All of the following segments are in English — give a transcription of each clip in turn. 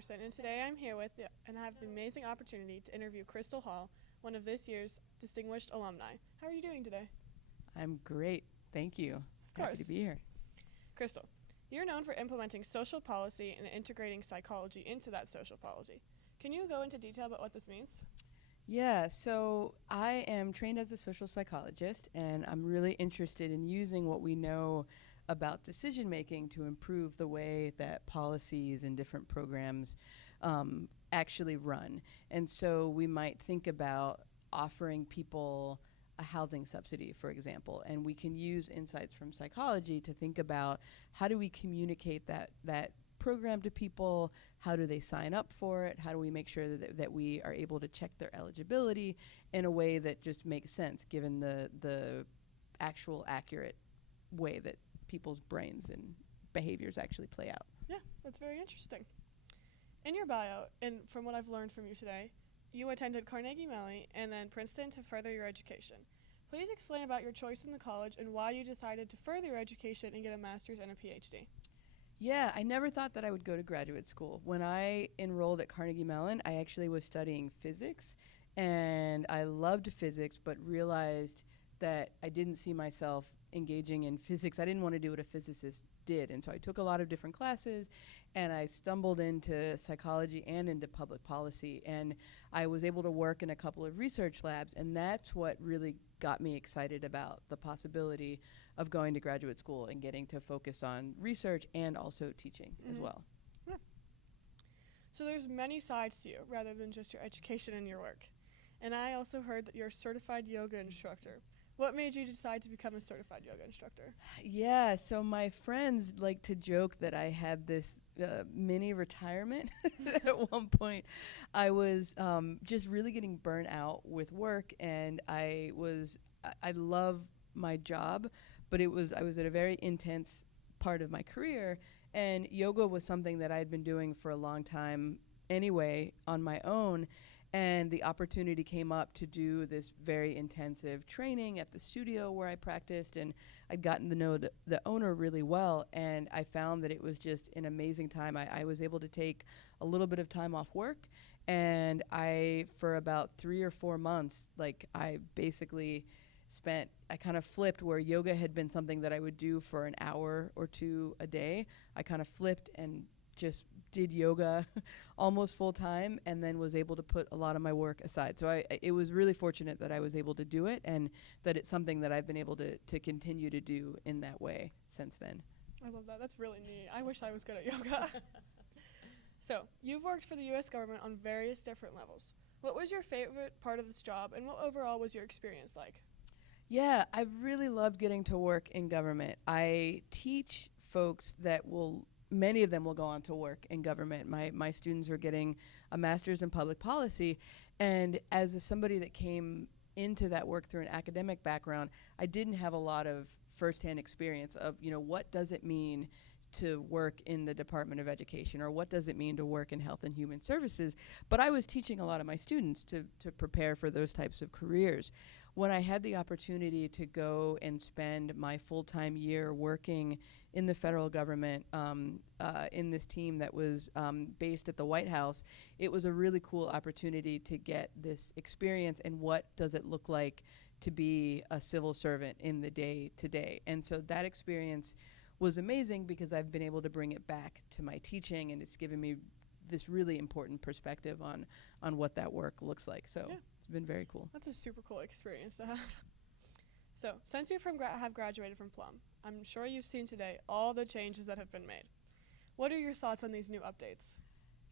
Anderson, and today I'm here and I have the amazing opportunity to interview Crystal Hall, one of this year's distinguished alumni. How are you doing today? I'm great. Thank you. Of Happy to course. be here. Crystal, you're known for implementing social policy and integrating psychology into that social policy. Can you go into detail about what this means? Yeah, so I am trained as a social psychologist, and I'm really interested in using what we know about decision making to improve the way that policies and different programs actually run. And so we might think about offering people a housing subsidy, for example, and we can use insights from psychology to think about how do we communicate that program to people, how do they sign up for it, how do we make sure that we are able to check their eligibility in a way that just makes sense given the actual accurate way that people's brains and behaviors actually play out. Yeah, that's very interesting. In your bio, and from what I've learned from you today, you attended Carnegie Mellon and then Princeton to further your education. Please explain about your choice in the college and why you decided to further your education and get a master's and a PhD. Yeah, I never thought that I would go to graduate school. When I enrolled at Carnegie Mellon, I actually was studying physics, and I loved physics, but realized that I didn't see myself engaging in physics. I didn't want to do what a physicist did, and so I took a lot of different classes, and I stumbled into psychology and into public policy, and I was able to work in a couple of research labs, and that's what really got me excited about the possibility of going to graduate school and getting to focus on research and also teaching as well. Yeah. So there's many sides to you rather than just your education and your work. And I also heard that you're a certified yoga instructor. What made you decide to become a certified yoga instructor? Yeah, so my friends like to joke that I had this mini retirement. At one point, I was just really getting burnt out with work, and I love my job, but I was at a very intense part of my career, and yoga was something that I had been doing for a long time anyway on my own. And the opportunity came up to do this very intensive training at the studio where I practiced, and I'd gotten to know the owner really well, and I found that it was just an amazing time. I was able to take a little bit of time off work, and for about 3 or 4 months, I basically I kind of flipped where yoga had been something that I would do for an hour or two a day. I kind of flipped and just did yoga almost full time, and then was able to put a lot of my work aside. So it was really fortunate that I was able to do it, and that it's something that I've been able to continue to do in that way since then. I love that. That's really neat. I wish I was good at yoga. So, you've worked for the U.S. government on various different levels. What was your favorite part of this job, and what overall was your experience like? Yeah, I've really loved getting to work in government. I teach folks many of them will go on to work in government. My students are getting a master's in public policy, and as somebody that came into that work through an academic background, I didn't have a lot of firsthand experience of, what does it mean to work in the Department of Education, or what does it mean to work in Health and Human Services. But I was teaching a lot of my students to prepare for those types of careers. When I had the opportunity to go and spend my full-time year working in the federal government in this team that was based at the White House, it was a really cool opportunity to get this experience and what does it look like to be a civil servant in the day-to-day. And so that experience was amazing because I've been able to bring it back to my teaching, and it's given me this really important perspective on what that work looks like. So yeah, it's been very cool. That's a super cool experience to have. So, since you have graduated from Plum, I'm sure you've seen today all the changes that have been made. What are your thoughts on these new updates?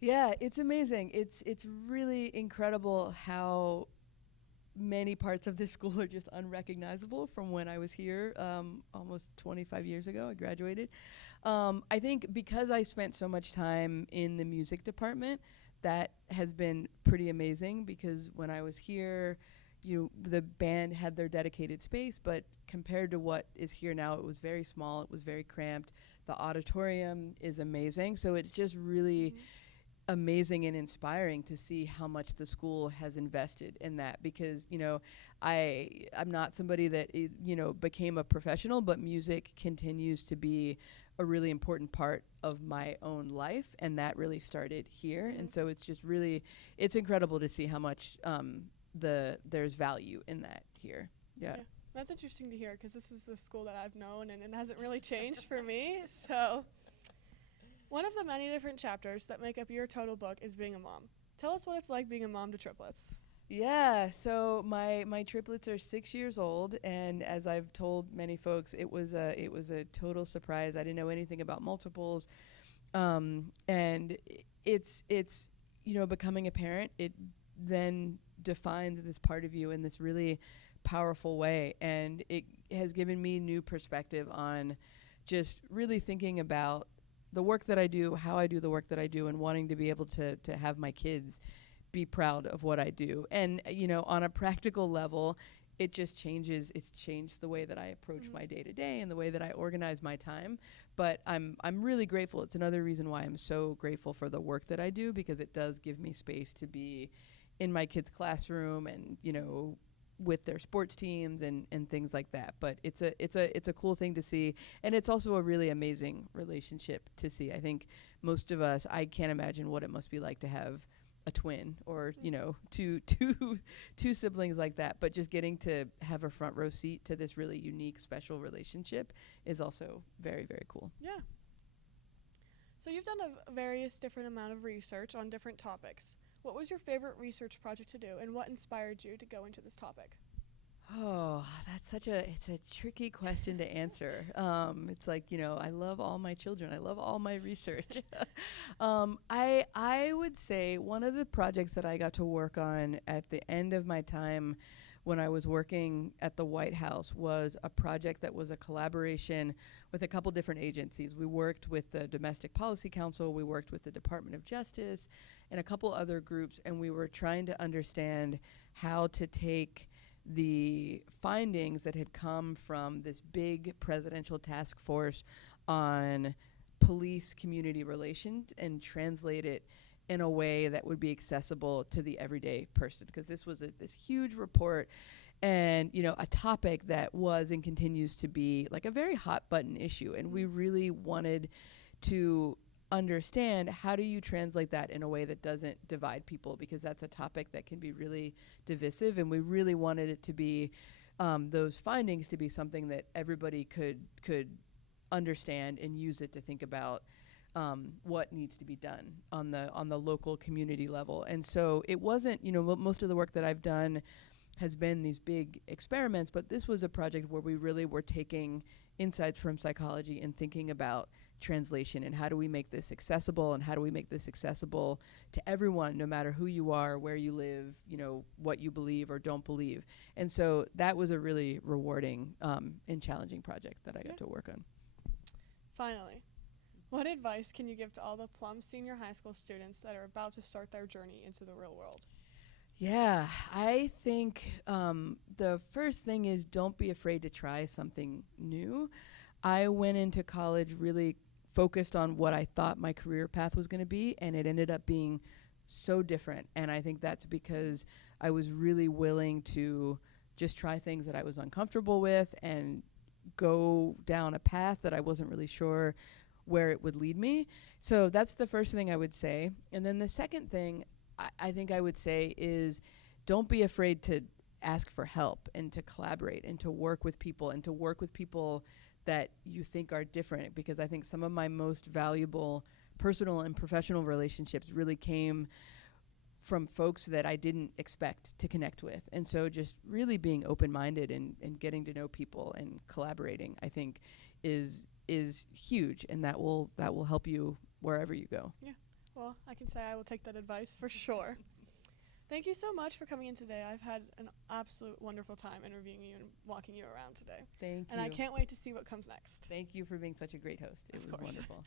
Yeah, it's amazing. It's really incredible how many parts of this school are just unrecognizable from when I was here almost 25 years ago. I graduated. I think because I spent so much time in the music department, that has been pretty amazing, because when I was here, the band had their dedicated space, but compared to what is here now, it was very small, it was very cramped. The auditorium is amazing, so it's just really amazing and inspiring to see how much the school has invested in that, because I'm not somebody that became a professional, but music continues to be a really important part of my own life, and that really started here. And so it's just really, it's incredible to see how much there's value in that here. Yeah. That's interesting to hear, because this is the school that I've known, and it hasn't really changed for me. So one of the many different chapters that make up your total book is being a mom. Tell us what it's like being a mom to triplets. Yeah, so my triplets are 6 years old, and as I've told many folks, it was a total surprise. I didn't know anything about multiples, and it's becoming a parent. It then defines this part of you in this really powerful way, and it has given me new perspective on just really thinking about the work that I do, how I do the work that I do, and wanting to be able to have my kids be proud of what I do. And on a practical level, it just changes. It's changed the way that I approach my day to day and the way that I organize my time. But I'm really grateful. It's another reason why I'm so grateful for the work that I do, because it does give me space to be in my kids' classroom and with their sports teams and things like that. But it's a cool thing to see, and it's also a really amazing relationship to see. I think most of us, I can't imagine what it must be like to have a twin or two siblings like that, but just getting to have a front row seat to this really unique, special relationship is also very, very cool. Yeah. So you've done a various different amount of research on different topics. What was your favorite research project to do, and what inspired you to go into this topic? Oh, it's a tricky question to answer. It's like, I love all my children. I love all my research. I would say one of the projects that I got to work on at the end of my time when I was working at the White House was a project that was a collaboration with a couple different agencies. We worked with the Domestic Policy Council, we worked with the Department of Justice, and a couple other groups, and we were trying to understand how to take the findings that had come from this big presidential task force on police community relations and translate it in a way that would be accessible to the everyday person, because this was this huge report and a topic that was and continues to be like a very hot button issue, and we really wanted to understand how do you translate that in a way that doesn't divide people, because that's a topic that can be really divisive, and we really wanted it to be those findings to be something that everybody could understand and use it to think about what needs to be done on the local community level. And so it wasn't, most of the work that I've done has been these big experiments, but this was a project where we really were taking insights from psychology and thinking about translation and how do we make this accessible, and how do we make this accessible to everyone, no matter who you are, where you live, what you believe or don't believe. And so that was a really rewarding and challenging project that I got to work on. Finally, what advice can you give to all the Plum Senior High School students that are about to start their journey into the real world? Yeah, I think the first thing is don't be afraid to try something new. I went into college really focused on what I thought my career path was going to be, and it ended up being so different. And I think that's because I was really willing to just try things that I was uncomfortable with and go down a path that I wasn't really sure where it would lead me. So that's the first thing I would say. And then the second thing I think I would say is don't be afraid to ask for help and to collaborate and to work with people that you think are different, because I think some of my most valuable personal and professional relationships really came from folks that I didn't expect to connect with. And so just really being open-minded and getting to know people and collaborating, I think is huge, and that will help you wherever you go. Yeah. Well, I can say I will take that advice for sure. Thank you so much for coming in today. I've had an absolute wonderful time interviewing you and walking you around today. Thank you. And I can't wait to see what comes next. Thank you for being such a great host. It was wonderful.